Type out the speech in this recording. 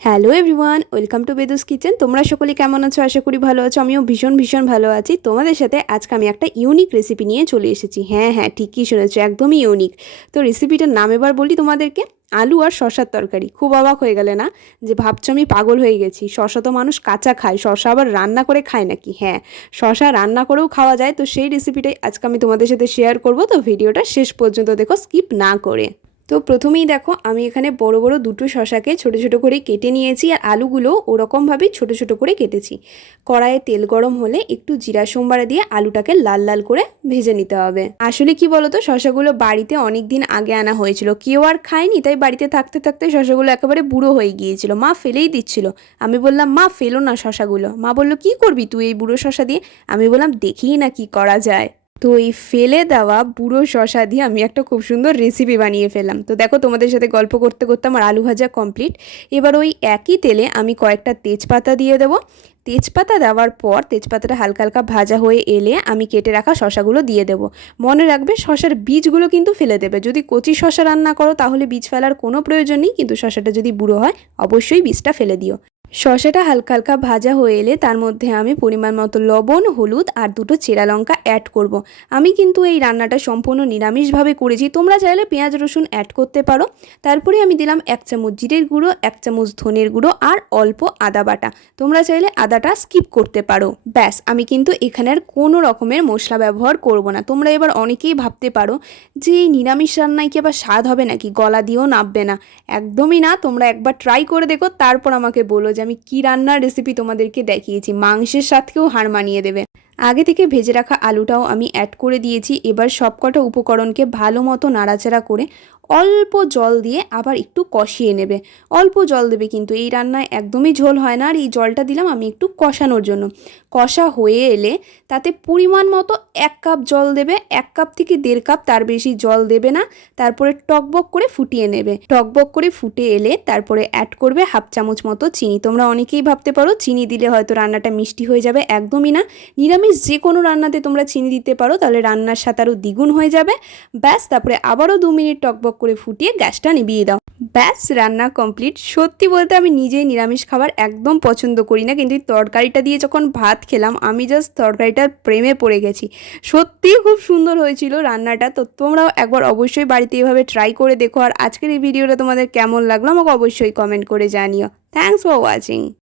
Hello everyone, welcome to Bedus kitchen. তোমরা সকলে কেমন আছো? আশা করি ভালো আছো। আমিও ভীষণ ভীষণ ভালো আছি। তোমাদের সাথে আজকে আমি একটা ইউনিক রেসিপি নিয়ে চলে এসেছি। হ্যাঁ হ্যাঁ ঠিকই শুনেছো, একদমই ইউনিক তো রেসিপিটার নাম এবার বলি তোমাদেরকে। আলু আর শশার তরকারি। খুব অবাক হয়ে গেলে না? যে ভাবছ আমি পাগল হয়ে গেছি। শশা তো মানুষ কাঁচা খায়। শশা আবার রান্না করে খায় নাকি? হ্যাঁ শশা রান্না করেও খাওয়া যায়। তো সেই রেসিপিটাই আজকে আমি তোমাদের সাথে শেয়ার করব। তো ভিডিওটা শেষ পর্যন্ত দেখো স্কিপ না করে। তো প্রথমেই দেখো, আমি এখানে বড় বড় দুটো শশাকে ছোট ছোট করে কেটে নিয়েছি আর আলুগুলো ওরকমভাবেই ছোট ছোট করে কেটেছি। কড়াইয়ে তেল গরম হলে একটু জিরা সোমবারে দিয়ে আলুটাকে লাল লাল করে ভেজে নিতে হবে। আসলে কি বলতো, শশাগুলো বাড়িতে অনেক দিন আগে আনা হয়েছিল। কেউ আর খায়নি, তাই বাড়িতে থাকতে থাকতে শশাগুলো একেবারে বুড়ো হয়ে গিয়েছিল। মা ফেলেই দিচ্ছিল। আমি বললাম, মা, ফেলো না শশাগুলো। মা বলল, কি করবি তুই এই বুড়ো শশা দিয়ে? আমি বললাম দেখি না কি করা যায়। তো এই ফেলে দেওয়া বুড়ো শশা দিয়ে আমি একটা খুব সুন্দর রেসিপি বানিয়ে ফেলাম তো দেখো তোমাদের সাথে গল্প করতে করতে আমার আলু ভাজা কমপ্লিট এবার ওই একই তেলে আমি কয়েকটা তেজপাতা দিয়ে দেবো। তেজপাতা দেওয়ার পর তেজপাতাটা হালকা হালকা ভাজা হয়ে এলে আমি কেটে রাখা শশাগুলো দিয়ে দেবো। মনে রাখবে শশার বীজগুলো কিন্তু ফেলে দেবে। যদি কচি শশা রান্না করো তাহলে বীজ ফেলার কোনো প্রয়োজন নেই, কিন্তু শশাটা যদি বুড়ো হয় অবশ্যই বীজটা ফেলে দিও। শসাটা হালকা হালকা ভাজা হয়ে এলে তার মধ্যে আমি পরিমাণ মতো লবণ, হলুদ আর দুটো চেরা লঙ্কা অ্যাড করব। আমি কিন্তু এই রান্নাটা সম্পূর্ণ নিরামিষভাবে করেছি। তোমরা চাইলে পেঁয়াজ, রসুন অ্যাড করতে পারো। তারপরে আমি দিলাম এক চামচ জিরের গুঁড়ো, এক চামচ ধনের গুঁড়ো আর অল্প আদা বাটা। তোমরা চাইলে আদাটা স্কিপ করতে পারো। ব্যাস, আমি কিন্তু এখানের কোনো রকমের মশলা ব্যবহার করব না। তোমরা এবার অনেকেই ভাবতে পারো যে এই নিরামিষ রান্নায় কি আবার স্বাদ হবে নাকি? গলা দিয়েও নাববে না। একদমই না। তোমরা একবার ট্রাই করে দেখো, তারপর আমাকে বলো আমি কি রান্নার রেসিপি তোমাদেরকে দেখিয়েছি। মাংসের সাথেও হার মানিয়ে দেবে। আগে থেকে ভেজে রাখা আলুটাও আমি অ্যাড করে দিয়েছি। এবার সবকটা উপকরণকে ভালো মতো নাড়াচাড়া করে অল্প জল দিয়ে আবার একটু কষিয়ে নেবে। অল্প জল দেবে কিন্তু এই রান্নায় একদমই ঝোল হয় না আর এই জলটা দিলাম আমি একটু কষানোর জন্য। কষা হয়ে এলে তাতে পরিমাণ মতো এক কাপ জল দেবে, এক কাপ থেকে দেড় কাপ তার বেশি জল দেবে না, তারপরে টকবক করে ফুটিয়ে নেবে। টকবক করে ফুটে এলে তারপরে অ্যাড করবে হাফ চামচ মতো চিনি। তোমরা অনেকেই ভাবতে পারো, চিনি দিলে হয়তো রান্নাটা মিষ্টি হয়ে যাবে, একদমই না। নিরামিষ যে কোনো রান্নাতে তোমরা চিনি দিতে পারো, তাহলে রান্নার সাথে আরও দ্বিগুণ হয়ে যাবে। ব্যাস, তারপরে আবারও দু মিনিট টকবক করে ফুটিয়ে গ্যাসটা নিভিয়ে দাও। ব্যাস, রান্না কমপ্লিট সত্যি বলতে আমি নিজেই নিরামিষ খাবার একদম পছন্দ করি না, কিন্তু তরকারিটা দিয়ে যখন ভাত খেলাম, আমি জাস্ট তরকারিটার প্রেমে পড়ে গেছি। সত্যিই খুব সুন্দর হয়েছিল রান্নাটা, তো তোমরাও একবার অবশ্যই বাড়িতে এভাবে ট্রাই করে দেখো। আর আজকের এই ভিডিওটা তোমাদের কেমন লাগল, আমাকে অবশ্যই কমেন্ট করে জানিও। Thanks for watching